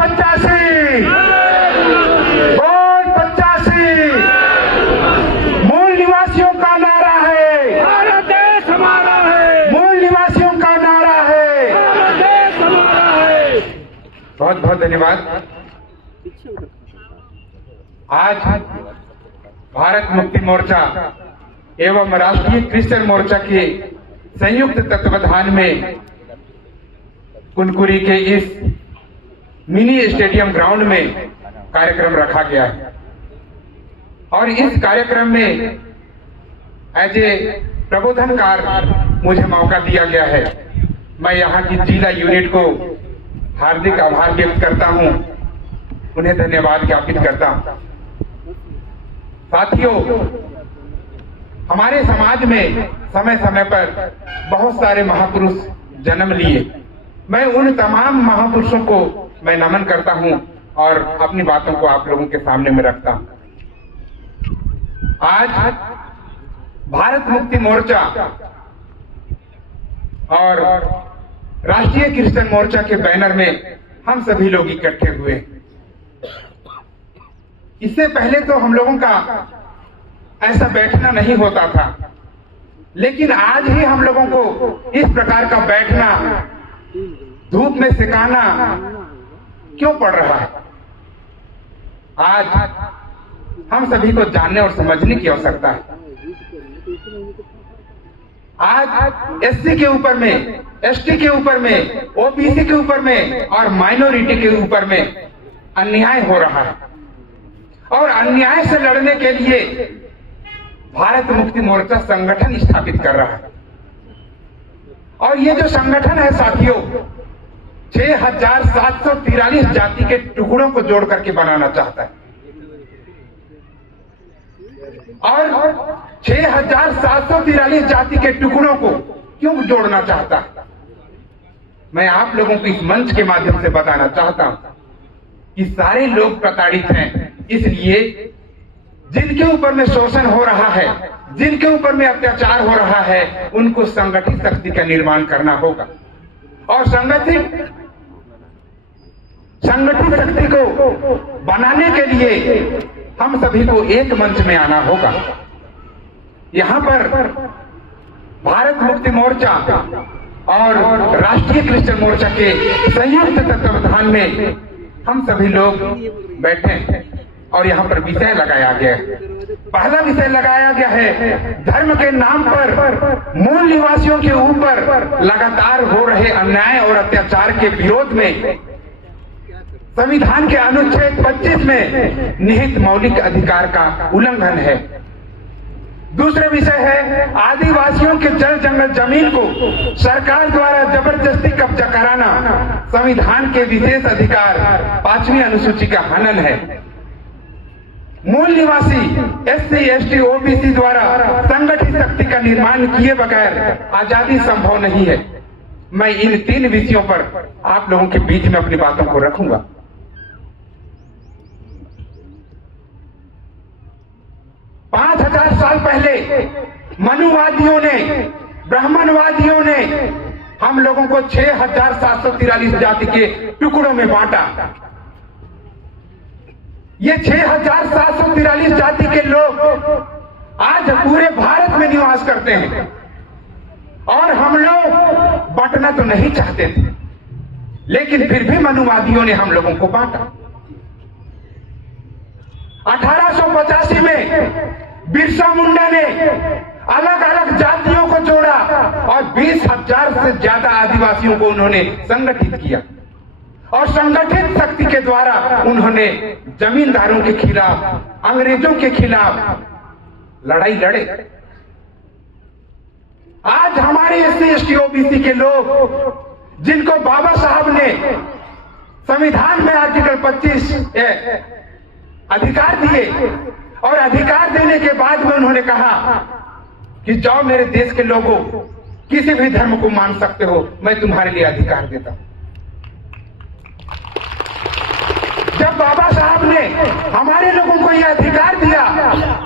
85 vote 85 मूल निवासियों का नारा है, भारत देश हमारा है, मूल निवासियों का नारा है। भारत देश हमारा है। बहुत बहुत धन्यवाद। आज भारत मुक्ति मोर्चा एवं राष्ट्रीय क्रिश्चियन मोर्चा के संयुक्त तत्वावधान में कुनकुरी के इस मिनी स्टेडियम ग्राउंड में कार्यक्रम रखा गया है और इस कार्यक्रम में एज ए प्रबोधनकार मुझे मौका दिया गया है। मैं यहाँ की जिला यूनिट को हार्दिक आभार व्यक्त करता हूँ, उन्हें धन्यवाद ज्ञापित करता हूँ। साथियों, हमारे समाज में समय समय पर बहुत सारे महापुरुष जन्म लिए। मैं उन तमाम महापुरुषों को मैं नमन करता हूं और अपनी बातों को आप लोगों के सामने में रखता हूं। आज भारत मुक्ति मोर्चा और राष्ट्रीय क्रिश्चियन मोर्चा के बैनर में हम सभी लोग इकट्ठे हुए। इससे पहले तो हम लोगों का ऐसा बैठना नहीं होता था, लेकिन आज ही हम लोगों को इस प्रकार का बैठना, धूप में सिकाना क्यों पड़ रहा है? आज हम सभी को जानने और समझने की आवश्यकता है। आज एससी के ऊपर में, एसटी के ऊपर में, ओबीसी के ऊपर में और माइनॉरिटी के ऊपर में अन्याय हो रहा है और अन्याय से लड़ने के लिए भारत मुक्ति मोर्चा संगठन स्थापित कर रहा है। और ये जो संगठन है साथियों, 6743 जाति के टुकड़ों को जोड़ करके बनाना चाहता है और 6743 जाति के टुकड़ों को क्यों जोड़ना चाहता है? मैं आप लोगों को इस मंच के माध्यम से बताना चाहता हूं कि सारे लोग प्रताड़ित हैं, इसलिए जिनके ऊपर में शोषण हो रहा है, जिनके ऊपर में अत्याचार हो रहा है, उनको संगठित शक्ति का निर्माण करना होगा और संगठित शक्ति को बनाने के लिए हम सभी को एक मंच में आना होगा। यहाँ पर भारत मुक्ति मोर्चा और राष्ट्रीय क्रिश्चियन मोर्चा के संयुक्त तत्वावधान में हम सभी लोग बैठे हैं और यहाँ पर विषय लगाया गया है। पहला विषय लगाया गया है, धर्म के नाम पर मूल निवासियों के ऊपर लगातार हो रहे अन्याय और अत्याचार के विरोध में संविधान के अनुच्छेद 25 में निहित मौलिक अधिकार का उल्लंघन है। दूसरा विषय है, आदिवासियों के जल जंगल जमीन को सरकार द्वारा जबरदस्ती कब्जा कराना संविधान के विशेष अधिकार 5वीं अनुसूची का हनन है। मूल निवासी एससी, एसटी, ओबीसी द्वारा संगठित शक्ति का निर्माण किए बगैर आजादी संभव नहीं है। मैं इन 3 विषयों पर आप लोगों के बीच में अपनी बातों को रखूंगा। 5000 साल पहले मनुवादियों ने, ब्राह्मणवादियों ने हम लोगों को 6743 जाति के टुकड़ों में बांटा। ये 6743 जाति के लोग आज पूरे भारत में निवास करते हैं और हम लोग बांटना तो नहीं चाहते थे, लेकिन फिर भी मनुवादियों ने हम लोगों को बांटा। 1885 में बिरसा मुंडा ने अलग अलग जातियों को जोड़ा और 20,000 से ज्यादा आदिवासियों को उन्होंने संगठित किया और संगठित शक्ति के द्वारा उन्होंने जमींदारों के खिलाफ, अंग्रेजों के खिलाफ लड़ाई लड़े। आज हमारे एससी, एसटी, ओबीसी के लोग, जिनको बाबा साहब ने संविधान में आर्टिकल 25 अधिकार दिए और अधिकार देने के बाद में उन्होंने कहा कि जाओ मेरे देश के लोगों, किसी भी धर्म को मान सकते हो, मैं तुम्हारे लिए अधिकार देता हूं। जब बाबा साहब ने हमारे लोगों को यह अधिकार दिया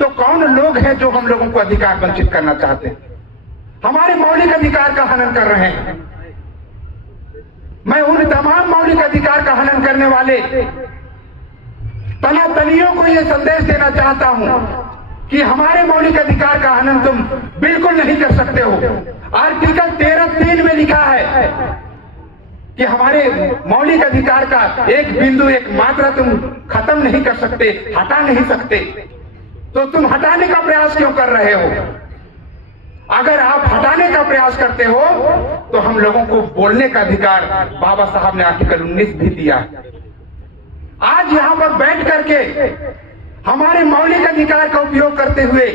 तो कौन लोग हैं जो हम लोगों को अधिकार वंचित करना चाहते हैं, हमारे मौलिक अधिकार का हनन कर रहे हैं। मैं उन तमाम मौलिक अधिकार का हनन करने वाले तनातनियों को यह संदेश देना चाहता हूं कि हमारे मौलिक अधिकार का हनन तुम बिल्कुल नहीं कर सकते हो। आर्टिकल 13(3) में लिखा है कि हमारे मौलिक अधिकार का एक बिंदु, एक मात्रा तुम खत्म नहीं कर सकते, हटा नहीं सकते। तो तुम हटाने का प्रयास क्यों कर रहे हो? अगर आप हटाने का प्रयास करते हो तो हम लोगों को बोलने का अधिकार बाबा साहब ने आर्टिकल 19 भी दिया है। आज यहां पर बैठ करके हमारे मौलिक अधिकार का उपयोग करते हुए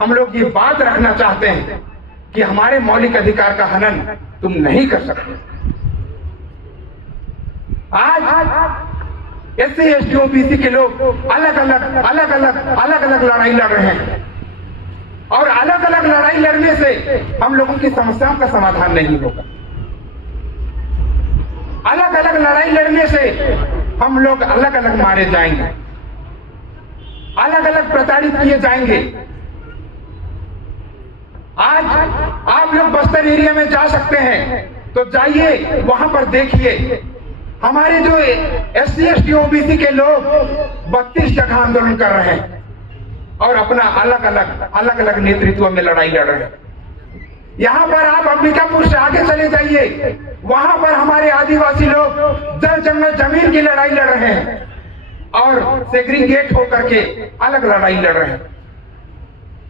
हम लोग ये बात रखना चाहते हैं कि हमारे मौलिक अधिकार का हनन तुम नहीं कर सकते। आज एससी, एसटी, ओबीसी के लोग अलग अलग लड़ाई लड़ रहे हैं और अलग अलग लड़ाई लड़ने से हम लोगों की समस्याओं का समाधान नहीं होगा। अलग अलग लड़ाई लड़ने से हम लोग अलग अलग मारे जाएंगे, अलग अलग प्रताड़ित किए जाएंगे। आज आप लोग बस्तर एरिया में जा सकते हैं तो जाइए, वहां पर देखिए हमारे जो एससी, एसटी, ओबीसी के लोग 32 जगह आंदोलन कर रहे हैं और अपना अलग अलग नेतृत्व में लड़ाई लड़ रहे हैं। यहां पर आप अंबिकापुर से आगे चले जाइए, वहां पर हमारे आदिवासी लोग जल जंगल जमीन की लड़ाई लड़ रहे हैं और सेग्रीगेट होकर के अलग लड़ाई लड़ रहे हैं।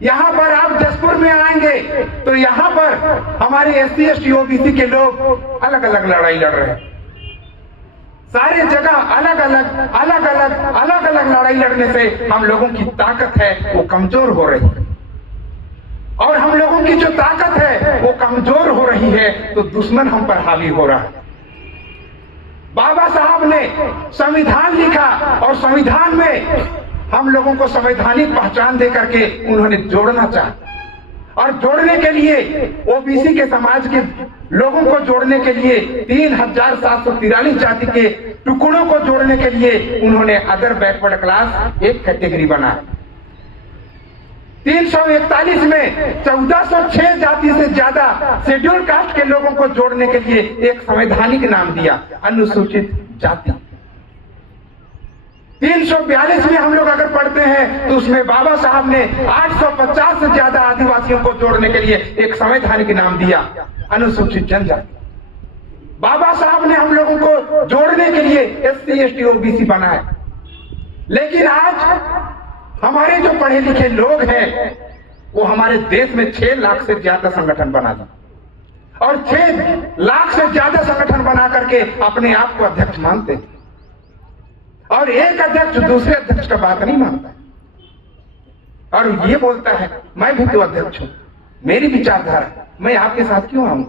यहां पर आप जसपुर में आएंगे तो यहां पर हमारे एससी, एसटी, ओबीसी के लोग अलग अलग लड़ाई लड़ रहे हैं। सारे जगह अलग अलग लड़ाई लड़ने से हम लोगों की ताकत है वो कमजोर हो रही है, और हम लोगों की जो ताकत है वो कमजोर हो रही है तो दुश्मन हम पर हावी हो रहा है। बाबा साहब ने संविधान लिखा और संविधान में हम लोगों को संवैधानिक पहचान दे करके उन्होंने जोड़ना चाहा, और जोड़ने के लिए ओबीसी के समाज के लोगों को जोड़ने के लिए 3743 जाति के टुकड़ों को जोड़ने के लिए उन्होंने अदर बैकवर्ड क्लास एक कैटेगरी बनाया। 341 में 1406 जाति से ज्यादा शेड्यूल कास्ट के लोगों को जोड़ने के लिए एक संवैधानिक नाम दिया, अनुसूचित जाति। 342 में हम लोग अगर पढ़ते हैं तो उसमें बाबा साहब ने 850 से ज्यादा आदिवासियों को जोड़ने के लिए एक संवैधानिक नाम दिया, अनुसूचित जनजाति। बाबा साहब ने हम लोगों को जोड़ने के लिए एससी, एसटी, ओबीसी बनाया। लेकिन आज हमारे जो पढ़े लिखे लोग हैं वो हमारे देश में 6 लाख से ज्यादा संगठन बना दिए, और 6 लाख से ज्यादा संगठन बना करके अपने आप को अध्यक्ष मानते हैं, और एक अध्यक्ष दूसरे अध्यक्ष का बात नहीं मानता है और ये बोलता है मैं भी तो अध्यक्ष हूं, मेरी विचारधारा, मैं आपके साथ क्यों आऊं।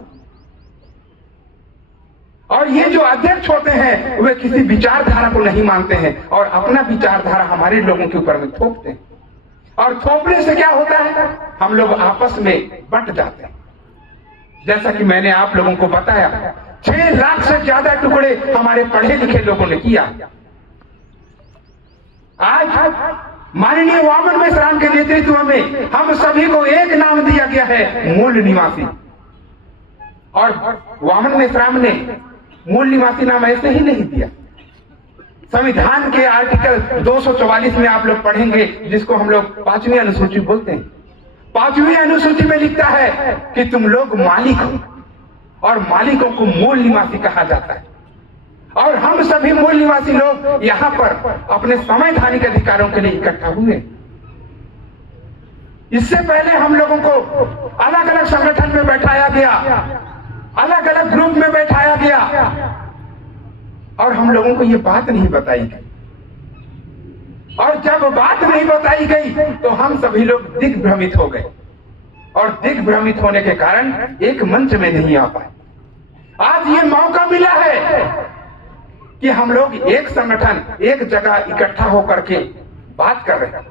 और ये जो अध्यक्ष होते हैं वे किसी विचारधारा को नहीं मानते हैं और अपना विचारधारा हमारे लोगों के ऊपर में थोपते हैं, और थोपने से क्या होता है, हम लोग आपस में बंट जाते हैं। जैसा कि मैंने आप लोगों को बताया 6 लाख से ज्यादा टुकड़े हमारे पढ़े लिखे लोगों ने किया। आज माननीय वामन मेश्राम के नेतृत्व में हम सभी को एक नाम दिया गया है, मूल निवासी। और वामन मेश्राम ने मूल निवासी नाम ऐसे ही नहीं दिया। संविधान के आर्टिकल 244 में आप लोग पढ़ेंगे, जिसको हम लोग 5वीं अनुसूची बोलते हैं। 5वीं अनुसूची में लिखता है कि तुम लोग मालिक हो, और मालिकों को मूल निवासी कहा जाता है। और हम सभी मूल निवासी लोग यहां पर अपने संवैधानिक अधिकारों के लिए इकट्ठा हुए। इससे पहले हम लोगों को अलग अलग संगठन में बैठाया गया, अलग अलग ग्रुप में बैठाया गया, और हम लोगों को ये बात नहीं बताई गई। और जब बात नहीं बताई गई तो हम सभी लोग दिग्भ्रमित हो गए, और दिग्भ्रमित होने के कारण एक मंच में नहीं आ पाए। आज ये मौका मिला है कि हम लोग एक संगठन, एक जगह इकट्ठा होकर के बात कर रहे हैं।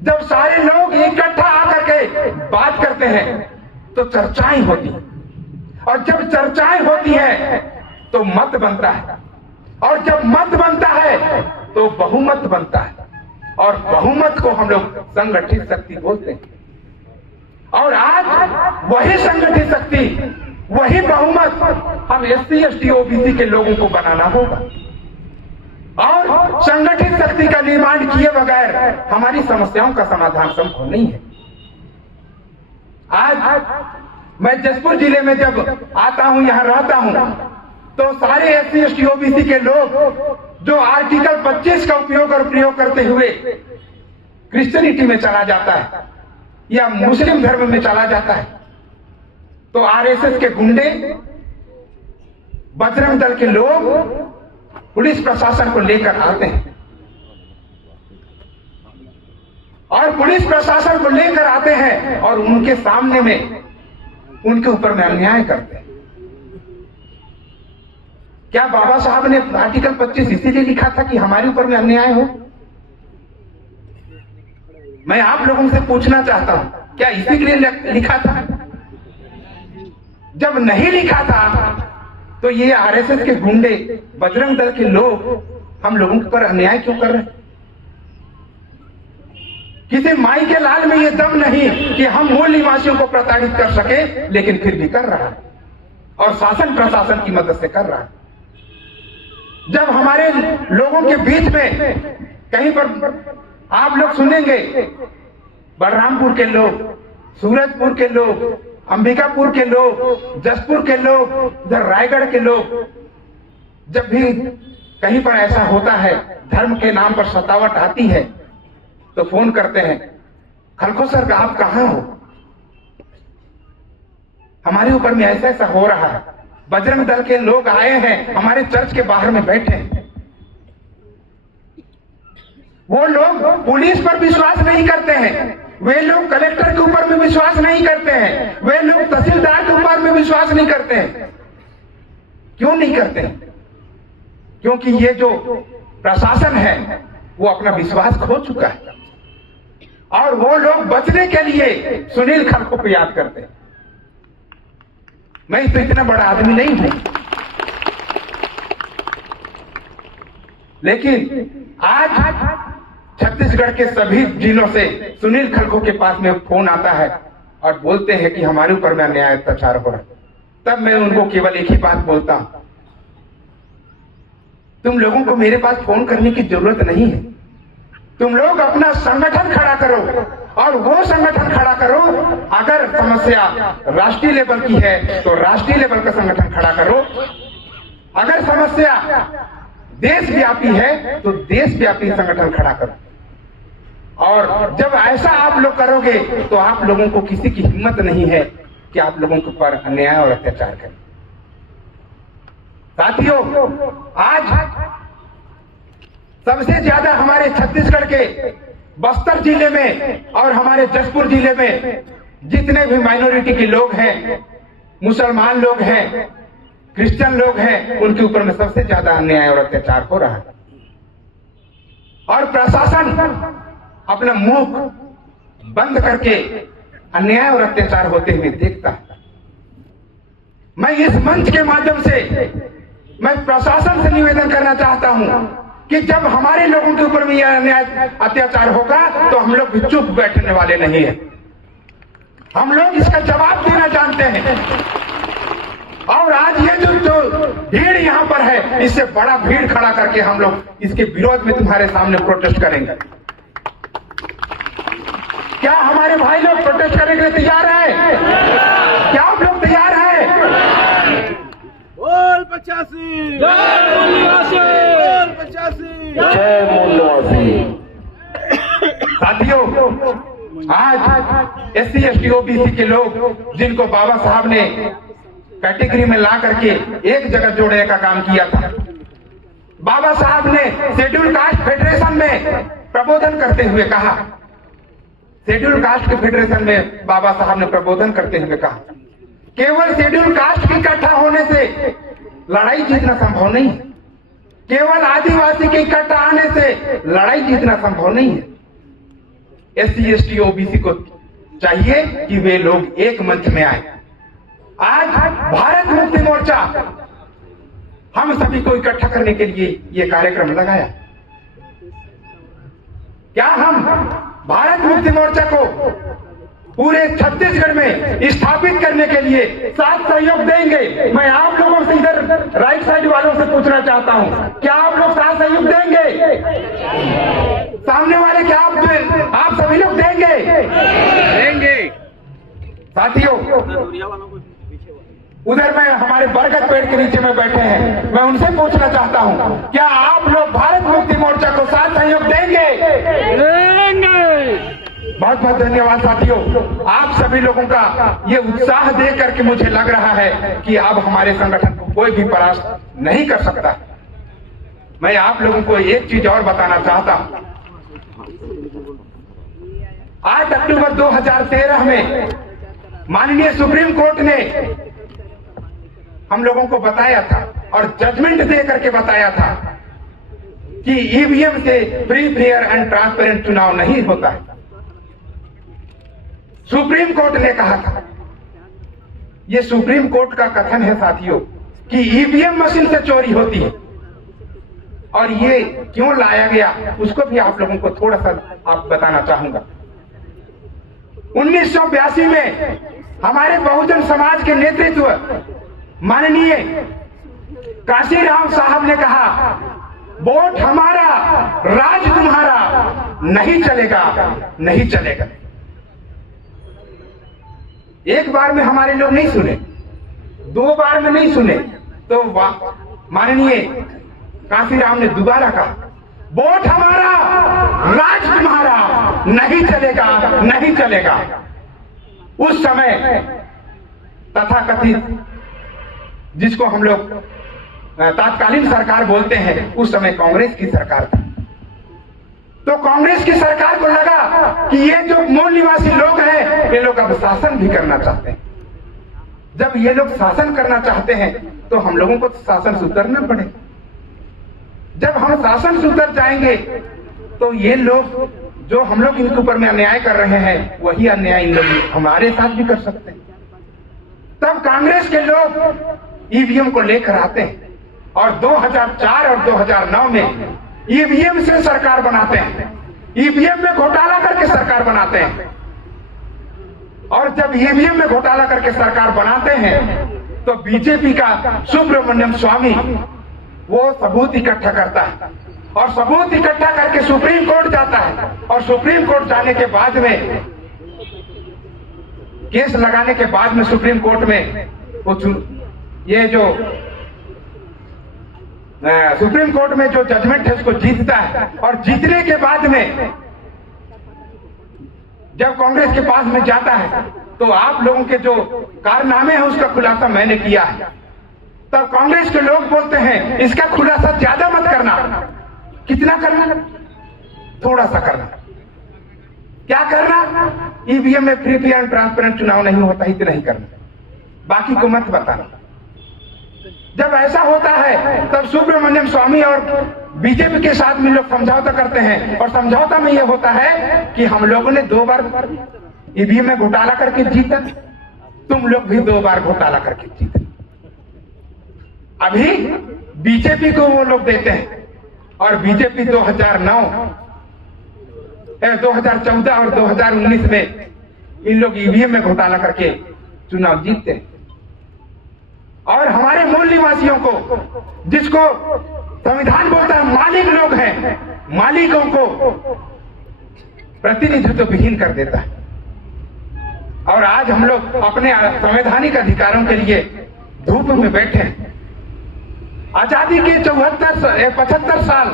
जब सारे लोग इकट्ठा आकर के बात करते हैं तो चर्चाएं होती हैं, और जब चर्चाएं होती हैं तो मत बनता है, और जब मत बनता है तो बहुमत बनता है, और बहुमत को हम लोग संगठित शक्ति बोलते हैं। और आज वही संगठित शक्ति वही बहुमत हम SC ST OBC के लोगों को बनाना होगा और संगठित शक्ति का निर्माण किए बगैर हमारी समस्याओं का समाधान संभव नहीं है। आज मैं जसपुर जिले में जब आता हूं, यहां रहता हूं, तो सारे SC ST OBC के लोग जो आर्टिकल 25 का उपयोग और प्रयोग करते हुए क्रिश्चियनिटी में चला जाता है या मुस्लिम धर्म में चला जाता है, तो RSS के गुंडे, बजरंग दल के लोग पुलिस प्रशासन को लेकर आते हैं और पुलिस प्रशासन को लेकर आते हैं और उनके सामने में उनके ऊपर में अन्याय करते हैं। क्या बाबा साहब ने आर्टिकल 25 इसीलिए लिखा था कि हमारे ऊपर में अन्याय हो? मैं आप लोगों से पूछना चाहता हूं, क्या इसी के लिए लिखा था? जब नहीं लिखा था तो ये RSS के गुंडे, बजरंग दल के लोग हम लोगों के ऊपर अन्याय क्यों कर रहे हैं? किसी माई के लाल में ये दम नहीं कि हम मूल निवासियों को प्रताड़ित कर सके, लेकिन फिर भी कर रहा है और शासन प्रशासन की मदद से कर रहा है। जब हमारे लोगों के बीच में कहीं पर आप लोग सुनेंगे बलरामपुर के लोग, सूरजपुर के लोग, अंबिकापुर के लोग, जसपुर के लोग, इधर रायगढ़ के लोग, जब भी कहीं पर ऐसा होता है, धर्म के नाम पर सतावट आती है, तो फोन करते हैं, खलखो सर आप कहां हो? हमारे ऊपर में ऐसा ऐसा हो रहा है। बजरंग दल के लोग आए हैं, हमारे चर्च के बाहर में बैठे हैं। वो लोग पुलिस पर विश्वास नहीं करते हैं, वे लोग कलेक्टर के ऊपर में विश्वास नहीं करते हैं, वे लोग तहसीलदार के ऊपर में विश्वास नहीं करते हैं। क्यों नहीं करते हैं? क्योंकि ये जो प्रशासन है वो अपना विश्वास खो चुका है और वो लोग बचने के लिए सुनील खलखो को याद करते हैं। मैं तो इतना बड़ा आदमी नहीं हूं, लेकिन आज छत्तीसगढ़ के सभी जिलों से सुनील खलखो के पास में फोन आता है और बोलते हैं कि हमारे ऊपर में अन्याय अत्याचार हो रहा है। तब मैं उनको केवल एक ही बात बोलता हूं, तुम लोगों को मेरे पास फोन करने की जरूरत नहीं है। तुम लोग अपना संगठन खड़ा करो और वो संगठन खड़ा करो। अगर समस्या राष्ट्रीय लेवल की है तो राष्ट्रीय लेवल का संगठन खड़ा करो। अगर समस्या देशव्यापी है तो देशव्यापी संगठन खड़ा करो। और जब ऐसा आप लोग करोगे तो आप लोगों को किसी की हिम्मत नहीं है कि आप लोगों के ऊपर अन्याय और अत्याचार करें। साथियों, आज सबसे ज्यादा हमारे छत्तीसगढ़ के बस्तर जिले में और हमारे जसपुर जिले में जितने भी माइनॉरिटी के लोग हैं, मुसलमान लोग हैं, क्रिश्चियन लोग हैं, उनके ऊपर में सबसे ज्यादा अन्याय और अत्याचार हो रहा है और प्रशासन अपना मुंह बंद करके अन्याय और अत्याचार होते हुए देखता है। मैं इस मंच के माध्यम से मैं प्रशासन से निवेदन करना चाहता हूं कि जब हमारे लोगों के ऊपर में यह अन्याय अत्याचार होगा तो हम लोग भी चुप बैठने वाले नहीं है। हम लोग इसका जवाब देना जानते हैं। और आज ये जो भीड़ यहाँ पर है, इससे बड़ा भीड़ खड़ा करके हम लोग इसके विरोध में तुम्हारे सामने प्रोटेस्ट करेंगे। क्या हमारे भाई लोग प्रोटेस्ट करने के लिए तैयार हैं? क्या आप लोग तैयार हैं? बोल 85 जय मूल निवासी, बोल 85 जय मूल निवासी। साथियों, आज SC ST OBC के लोग जिनको बाबा साहब ने कैटेगरी में ला करके एक जगह जोड़ने का काम किया था, बाबा साहब ने शेड्यूल कास्ट फेडरेशन में प्रबोधन करते हुए कहा, शेड्यूल कास्ट के फेडरेशन में बाबा साहब ने प्रबोधन करते हुए कहा, केवल शेड्यूल कास्ट के इकट्ठा होने से लड़ाई जीतना संभव नहीं है। केवल आदिवासी के इकट्ठा आने से लड़ाई जीतना संभव नहीं है। SC ST OBC को चाहिए कि वे लोग एक मंच में आए। आज भारत मुक्ति मोर्चा हम सभी को इकट्ठा करने के लिए ये कार्यक्रम लगाया। क्या हम भारत मुक्ति मोर्चा को पूरे छत्तीसगढ़ में स्थापित करने के लिए साथ सहयोग देंगे। मैं आप लोगों से इधर राइट साइड वालों से पूछना चाहता हूं, क्या आप लोग साथ सहयोग देंगे? सामने वाले क्या आप सभी लोग देंगे? साथियों, उधर में हमारे बरगद पेड़ के नीचे में बैठे हैं, मैं उनसे पूछना चाहता हूं, क्या आप लोग भारत मुक्ति मोर्चा को साथ सहयोग देंगे? बहुत बहुत धन्यवाद साथियों। आप सभी लोगों का ये उत्साह देख करके मुझे लग रहा है कि अब हमारे संगठन को कोई भी परास्त नहीं कर सकता। मैं आप लोगों को एक चीज और बताना चाहता हूं। 8 अक्टूबर 2013 में माननीय सुप्रीम कोर्ट ने हम लोगों को बताया था और जजमेंट दे करके बताया था कि ईवीएम से फ्री, फेयर एंड ट्रांसपेरेंट चुनाव नहीं होता है। सुप्रीम कोर्ट ने कहा था, ये सुप्रीम कोर्ट का कथन है साथियों, कि ईवीएम मशीन से चोरी होती है। और ये क्यों लाया गया उसको भी आप लोगों को थोड़ा सा आप बताना चाहूंगा। 1982 में हमारे बहुजन समाज के नेतृत्व माननीय काशीराम साहब ने कहा, वोट हमारा, राज तुम्हारा, नहीं चलेगा, नहीं चलेगा। एक बार में हमारे लोग नहीं सुने, 2 बार में नहीं सुने, तो माननीय काशीराम ने दोबारा कहा, वोट हमारा, राज तुम्हारा, नहीं चलेगा, नहीं चलेगा। उस समय तथाकथित, जिसको हम लोग तात्कालीन सरकार बोलते हैं, उस समय कांग्रेस की सरकार थी। तो कांग्रेस की सरकार को लगा कि ये जो मूल निवासी लोग हैं, ये लोग अब शासन भी करना चाहते हैं। जब ये लोग शासन करना चाहते हैं तो हम लोगों को शासन से उतरना पड़ेगा। जब हम शासन से उतर जाएंगे तो ये लोग जो हम लोग इनके ऊपर में अन्याय कर रहे हैं, वही अन्याय इन लोग हमारे साथ भी कर सकते हैं। तब कांग्रेस के लोग ईवीएम को लेकर आते हैं और 2004 और 2009 में ईवीएम से सरकार बनाते हैं, ईवीएम में घोटाला करके सरकार बनाते हैं। और जब ईवीएम में घोटाला करके सरकार बनाते हैं तो बीजेपी का सुब्रमण्यम स्वामी वो सबूत इकट्ठा करता है और सबूत इकट्ठा करके सुप्रीम कोर्ट जाता है। और सुप्रीम कोर्ट जाने के बाद में, केस लगाने के बाद में सुप्रीम कोर्ट में वो ये जो सुप्रीम कोर्ट में जो जजमेंट है उसको जीतता है। और जीतने के बाद में जब कांग्रेस के पास में जाता है तो आप लोगों के जो कारनामे हैं उसका खुलासा मैंने किया है। तब कांग्रेस के लोग बोलते हैं, इसका खुलासा ज्यादा मत करना। कितना करना? थोड़ा सा करना। क्या करना? ईवीएम में फ्री, फेयर एंड ट्रांसपेरेंट चुनाव नहीं होता, इतना ही करना, बाकी को मत बताना। जब ऐसा होता है तब सुब्रमण्यम स्वामी और बीजेपी के साथ में लोग समझौता करते हैं और समझौता में यह होता है कि हम लोगों ने 2 बार ईवीएम में घोटाला करके जीता, तुम लोग भी 2 बार घोटाला करके जीते। अभी बीजेपी को वो लोग देते हैं और बीजेपी 2009, 2014 और 2019 में इन लोग ईवीएम में घोटाला करके चुनाव जीतते हैं। और हमारे मूल निवासियों को, जिसको संविधान बोलता है मालिक लोग हैं, मालिकों को प्रतिनिधित्व विहीन कर देता है। और आज हम लोग अपने संवैधानिक अधिकारों के लिए धूप में बैठे हैं। आजादी के 75 साल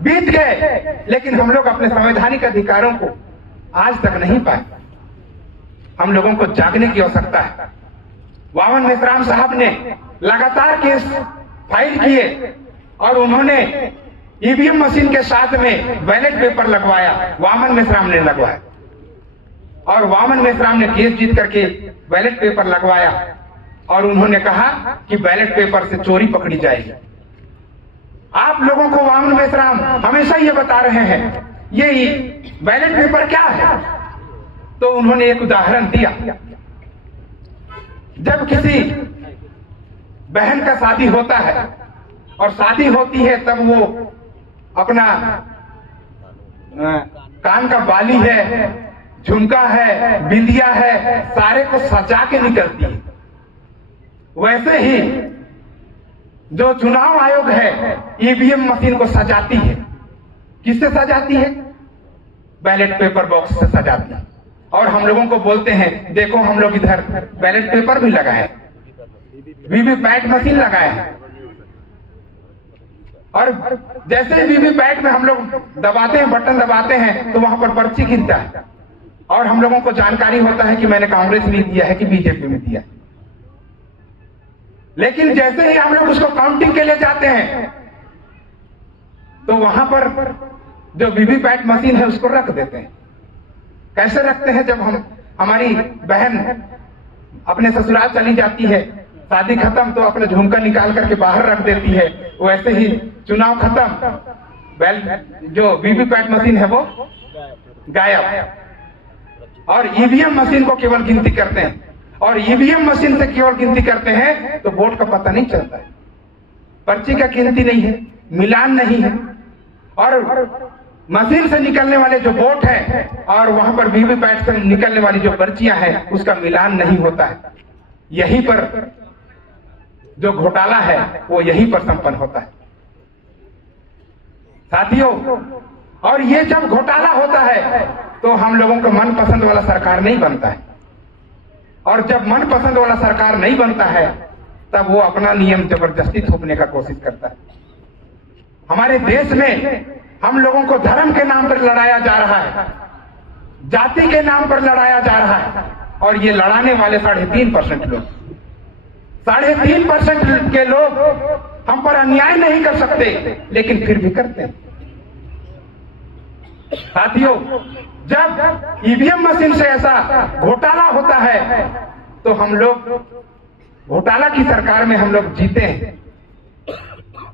बीत गए, लेकिन हम लोग अपने संवैधानिक अधिकारों को आज तक नहीं पाए। हम लोगों को जागने की आवश्यकता है। वामन मेश्राम साहब ने लगातार केस फाइल किए और उन्होंने ईवीएम मशीन के साथ में बैलेट पेपर लगवाया, वामन मेश्राम ने लगवाया। और वामन मेश्राम ने केस जीत करके बैलेट पेपर लगवाया और उन्होंने कहा कि बैलेट पेपर से चोरी पकड़ी जाएगी। आप लोगों को वामन मेश्राम हमेशा ये बता रहे हैं ये बैलेट पेपर क्या है, तो उन्होंने एक उदाहरण दिया। जब किसी बहन का शादी होता है और शादी होती है तब वो अपना कान का बाली है, झुमका है, बिंदिया है, सारे को सजा के निकलती है। वैसे ही जो चुनाव आयोग है ईवीएम मशीन को सजाती है। किससे सजाती है? बैलेट पेपर बॉक्स से सजाती है। और हम लोगों को बोलते हैं देखो हम लोग इधर बैलेट पेपर भी लगाए, वीवीपैट मशीन लगाए हैं। और जैसे ही वीवीपैट में हम लोग दबाते हैं, बटन दबाते हैं, तो वहां पर पर्ची गिरता है और हम लोगों को जानकारी होता है कि मैंने कांग्रेस में दिया है कि बीजेपी में दिया है। लेकिन जैसे ही हम लोग उसको काउंटिंग के लिए जाते हैं तो वहां पर जो वीवीपैट मशीन है उसको रख देते हैं। कैसे रखते हैं? जब हमारी बहन अपने ससुराल चली जाती है, शादी खत्म, तो अपना झुमका निकाल करके बाहर रख देती है। वैसे ही चुनाव खत्म, जो वीवीपैट मशीन है वो गायब। और ईवीएम मशीन को केवल गिनती करते हैं, और ईवीएम मशीन से केवल गिनती करते हैं तो वोट का पता नहीं चलता है। पर्ची का गिनती नहीं है, मिलान नहीं है, और मशीन से निकलने वाले जो वोट है और वहां पर वीवीपैट से निकलने वाली जो पर्चियां हैं उसका मिलान नहीं होता है। यहीं पर जो घोटाला है वो यहीं पर संपन्न होता है साथियों। और ये जब घोटाला होता है तो हम लोगों का मनपसंद वाला सरकार नहीं बनता है, और जब मनपसंद वाला सरकार नहीं बनता है तब वो अपना नियम जबरदस्ती थोपने का कोशिश करता है। हमारे देश में हम लोगों को धर्म के नाम पर लड़ाया जा रहा है, जाति के नाम पर लड़ाया जा रहा है, और ये लड़ाने वाले 3.5% लोग, 3.5% के लोग हम पर अन्याय नहीं कर सकते लेकिन फिर भी करते हैं। साथियों, जब ईवीएम मशीन से ऐसा घोटाला होता है तो हम लोग घोटाला की सरकार में हम लोग जीते हैं।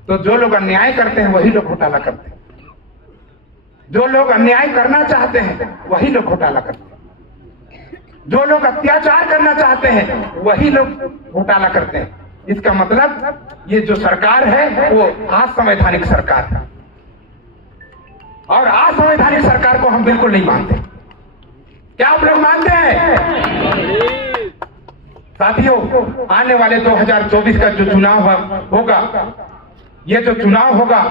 तो जो लोग अन्याय करते हैं वही लोग घोटाला करते हैं, जो लोग अन्याय करना चाहते हैं वही लोग घोटाला करते हैं, जो लोग अत्याचार करना चाहते हैं वही लोग घोटाला करते हैं। इसका मतलब ये जो सरकार है वो असंवैधानिक सरकार है, और असंवैधानिक सरकार को हम बिल्कुल नहीं मानते। क्या आप लोग मानते हैं? साथियों, आने वाले 2024 का जो चुनाव होगा, ये जो चुनाव होगा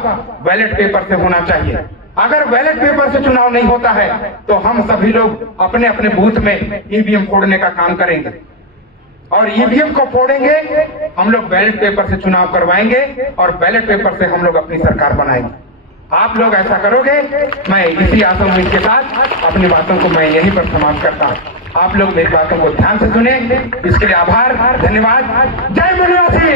बैलेट पेपर से होना चाहिए। अगर बैलेट पेपर से चुनाव नहीं होता है तो हम सभी लोग अपने अपने बूथ में ईवीएम फोड़ने का काम करेंगे, और ईवीएम को फोड़ेंगे, हम लोग बैलेट पेपर से चुनाव करवाएंगे और बैलेट पेपर से हम लोग अपनी सरकार बनाएंगे। आप लोग ऐसा करोगे? मैं इसी आशा उम्मीद के साथ अपनी बातों को मैं यहीं पर समाप्त करता हूँ। आप लोग मेरी बातों को ध्यान से सुने, इसके लिए आभार, धन्यवाद। जय मुनिवासी।